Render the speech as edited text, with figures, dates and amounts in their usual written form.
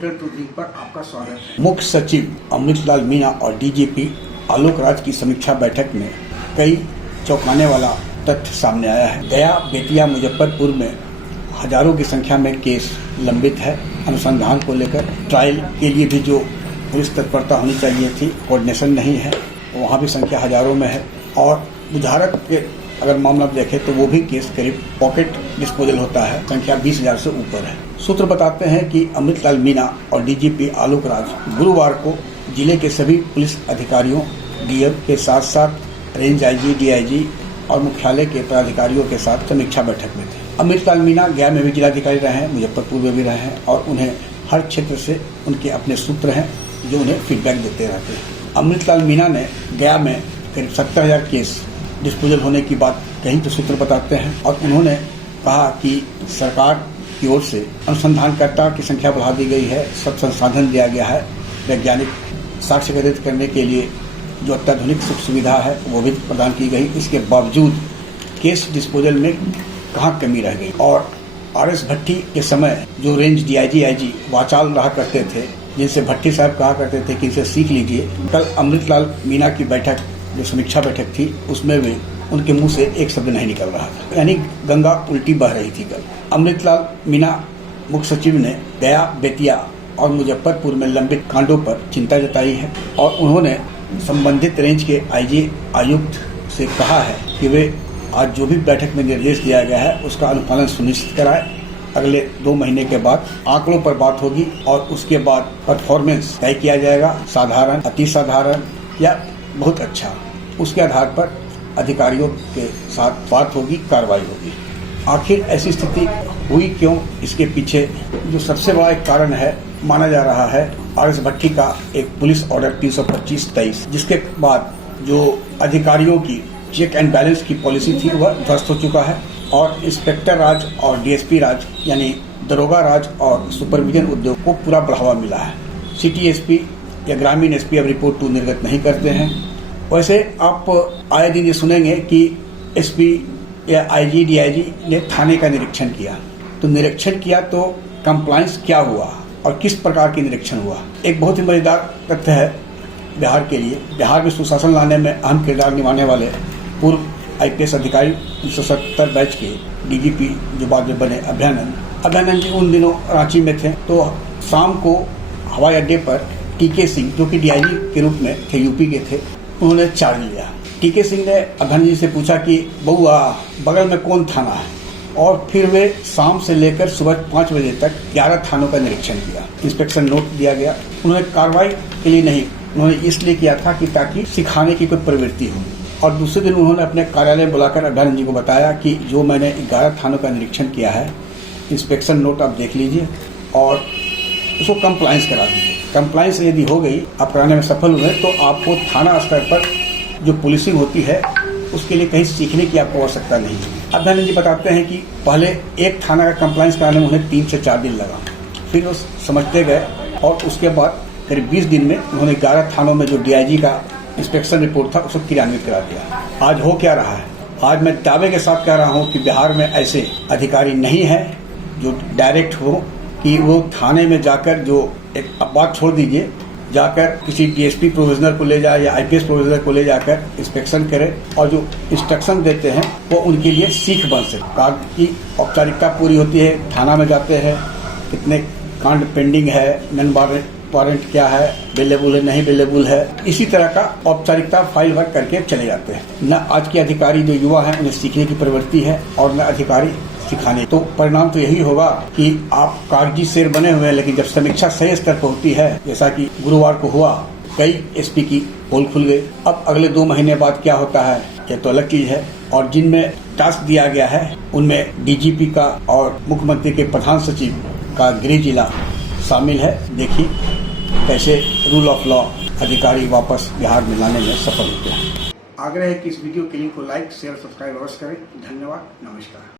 Hotel tourism पर आपका स्वागत है। मुख्य सचिव अमृतलाल मीणा और डीजीपी आलोक राज की समीक्षा बैठक में कई चौंकाने वाला तथ्य सामने आया है। गया, बेतिया, मुजफ्फरपुर में हजारों की संख्या में केस लंबित है। अनुसंधान को लेकर ट्रायल के लिए भी जो पुलिस तत्परता होनी चाहिए थी, कोऑर्डिनेशन नहीं है, वहाँ भी संख्या हजारों में है। और बुझारत के अगर मामला देखें तो वो भी केस करीब पॉकेट डिस्पोजल होता है, संख्या 20,000 से ऊपर है। सूत्र बताते हैं कि अमृतलाल मीणा और डीजीपी आलोक राज गुरुवार को जिले के सभी पुलिस अधिकारियों, डीएम के साथ साथ रेंज आईजी, डीआईजी और मुख्यालय के पदाधिकारियों के साथ समीक्षा बैठक में थे। अमृतलाल मीणा गया में भी जिलाधिकारी रहे हैं, मुजफ्फरपुर में भी रहे हैं और उन्हें हर क्षेत्र से उनके अपने सूत्र हैं जो उन्हें फीडबैक देते रहते हैं। अमृतलाल मीणा ने गया में करीब 70,000 केस डिस्पोजल होने की बात कहीं तो सूत्र बताते हैं और उन्होंने कहा कि सरकार की ओर से अनुसंधानकर्ता की संख्या बढ़ा दी गई है, सब संसाधन दिया गया है, वैज्ञानिक साक्ष्य एकत्रित करने के लिए जो अत्याधुनिक सुख सुविधा है वो भी प्रदान की गई। इसके बावजूद केस डिस्पोजल में कहाँ कमी रह गई। और आरएस भट्टी के समय जो रेंज डीआईजी, आईजी वाचाल रहा करते थे, जिनसे भट्टी साहब कहा करते थे कि इसे सीख लीजिए, कल अमृतलाल मीणा की बैठक जो समीक्षा बैठक थी उसमें भी उनके मुंह से एक शब्द नहीं निकल रहा था, यानी गंगा उल्टी बह रही थी। कल अमृतलाल मीणा मुख्य सचिव ने गया, बेतिया और मुजफ्फरपुर में लंबित कांडों पर चिंता जताई है और उन्होंने संबंधित रेंज के आईजी, आयुक्त से कहा है कि वे आज जो भी बैठक में निर्देश दिया गया है उसका अनुपालन सुनिश्चित कराए। अगले 2 महीने के बाद आंकड़ों पर बात होगी और उसके बाद परफॉर्मेंस तय किया जाएगा, साधारण, अति साधारण या बहुत अच्छा। उसके आधार पर अधिकारियों के साथ बात होगी, कार्रवाई होगी। आखिर ऐसी स्थिति हुई क्यों, इसके पीछे जो सबसे बड़ा एक कारण है माना जा रहा है आरएस भट्टी का एक पुलिस ऑर्डर 325/23, जिसके बाद जो अधिकारियों की चेक एंड बैलेंस की पॉलिसी थी वह ध्वस्त हो चुका है और इंस्पेक्टर राज और डीएसपी राज यानी दरोगा राज और सुपरविजन उद्योग को पूरा बढ़ावा मिला है। सिटी एसपी या ग्रामीण एसपी अब रिपोर्ट 2 निर्गत नहीं करते हैं। वैसे आप आए दिन ये सुनेंगे कि एसपी या आईजी, डीआईजी ने थाने का निरीक्षण किया, तो निरीक्षण किया तो कंप्लायंस क्या हुआ और किस प्रकार की निरीक्षण हुआ। एक बहुत ही मजेदार तथ्य है बिहार के लिए। बिहार में सुशासन लाने में अहम किरदार निभाने वाले पूर्व आईपीएस अधिकारी 1970 बैच के डीजीपी जो बाद में बने अभयानंद जी उन दिनों रांची में थे। तो शाम को हवाई अड्डे पर टीके सिंह, जो कि डीआईजी के रूप में थे, यूपी के थे, उन्होंने चार्ज लिया। टीके सिंह ने अभयानंद जी से पूछा कि बउआ बगल में कौन थाना है, और फिर वे शाम से लेकर सुबह 5 बजे तक 11 थानों का निरीक्षण किया। इंस्पेक्शन नोट दिया गया। उन्होंने कार्रवाई के लिए नहीं, उन्होंने इसलिए किया था कि ताकि सिखाने की कोई प्रवृत्ति हो। और दूसरे दिन उन्होंने अपने कार्यालय बुलाकर अभयानंद जी को बताया कि जो मैंने 11 थानों का निरीक्षण किया है, इंस्पेक्शन नोट आप देख लीजिए और उसको कंप्लायंस करा दीजिए। कंप्लायंस यदि हो गई, आप कराने में सफल हुए, तो आपको थाना स्तर पर जो पुलिसिंग होती है उसके लिए कहीं सीखने की आपको आवश्यकता नहीं है। अभयानंद जी बताते हैं कि पहले एक थाना का कंप्लायंस कराने में उन्हें 3 से 4 दिन लगा, फिर वो समझते गए और उसके बाद करीब 20 दिन में उन्होंने 11 थानों में जो डीआईजी का इंस्पेक्शन रिपोर्ट था उसको क्रियान्वित करा दिया। आज हो क्या रहा है, आज मैं दावे के साथ कह रहा हूँ कि बिहार में ऐसे अधिकारी नहीं है जो डायरेक्ट हो कि वो थाने में जाकर, जो एक बात छोड़ दीजिए, जाकर किसी डीएसपी प्रोविजनर को ले जाए या आईपीएस प्रोविजनर को ले जाकर इंस्पेक्शन करे और जो इंस्ट्रक्शन देते हैं वो उनके लिए सीख बन सके। कागज की औपचारिकता पूरी होती है, थाना में जाते हैं, कितने कांड पेंडिंग है, नन वारंट क्या है, अवेलेबल है, नहीं अवेलेबल है, इसी तरह का औपचारिकता फाइल वर्क करके चले जाते हैं। न आज के अधिकारी जो युवा हैं उन्हें सीखने की प्रवृत्ति है और न अधिकारी सिखाने। तो परिणाम तो यही होगा कि आप कागजी शेर बने हुए हैं, लेकिन जब समीक्षा सही स्तर पर होती है, जैसा कि गुरुवार को हुआ, कई एसपी की पोल खुल गई। अब अगले 2 महीने बाद क्या होता है ये तो अलग चीज है। और जिनमें टास्क दिया गया है उनमें डीजीपी का और मुख्यमंत्री के प्रधान सचिव का गृह जिला शामिल है। देखिए कैसे रूल ऑफ लॉ अधिकारी वापस बिहार में लाने में सफल होते हैं। आग्रह है कि इस वीडियो के लिंक को लाइक, शेयर, सब्सक्राइब अवश्य करें। धन्यवाद, नमस्कार।